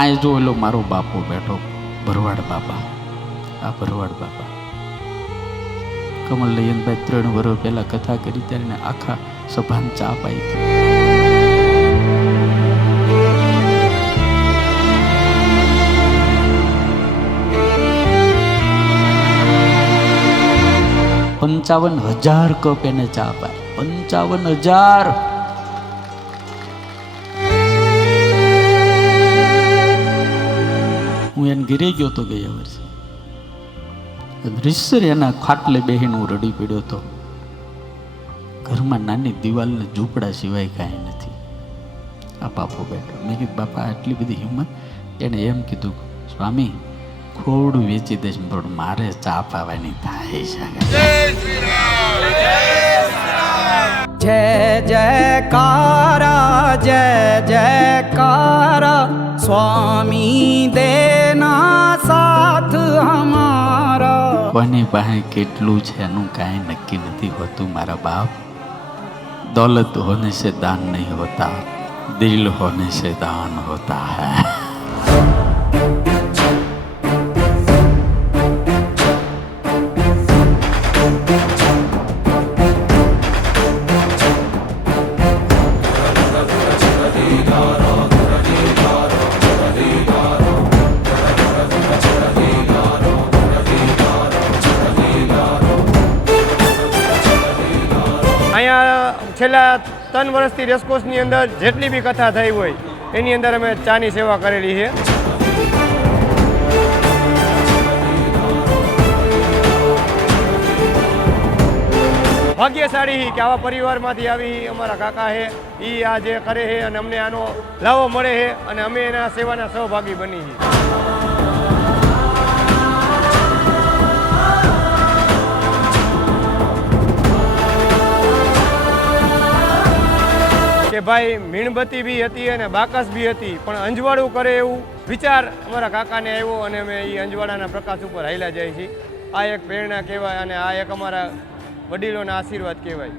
આ જો એલો મારો બાપો બેઠો, ભરવાડ બાપા. આ ભરવાડ બાપા કમલ નયનભાઈ 3 વર્ષ પહેલા કથા કરી ત્યારે આખા સભાને ચા પાઈ હતી. 55,000 કપ એને ચા પાય. 55,000. હું એને ઘરે ગયો તો ગયા વર્ષે. રીસર એના ખાટલે બેહીને હું રડી પડ્યો હતો. ઘરમાં નાની દિવાલને ઝૂંપડા સિવાય કાંઈ નથી. આ બાપો બેઠો. મેં કીધું બાપા આટલી બધી હિંમત? એને એમ કીધું સ્વામી ખોડું વેચી દઈશ પણ મારે ચા પાવાની થાય છે. જય જયકારા સ્વામી દેના સાથ હમારા. કોની પાસે કેટલું છે એનું કાંઈ નક્કી નથી હોતું મારા બાપ. दौलत होने से दान नहीं होता, दिल होने से दान होता है. અહીંયા છેલ્લા 3 વર્ષથી રેસકોર્સની અંદર જેટલી બી કથા થઈ હોય એની અંદર અમે ચાની સેવા કરેલી છે. ભાગ્યશાળી કે આવા પરિવારમાંથી આવી અમારા કાકા છે એ આ જે કરે છે અને અમને આનો લાવો મળે છે અને અમે એના સેવાના સહભાગી બની છીએ. કે ભાઈ મીણબત્તી બી હતી અને બાકસ બી હતી પણ અંજવાળું કરે એવું વિચાર અમારા કાકાને આવ્યો અને અમે એ અંજવાળાના પ્રકાશ ઉપર હાલ્યા જાય છીએ. આ એક પ્રેરણા કહેવાય અને આ એક અમારા વડીલોના આશીર્વાદ કહેવાય.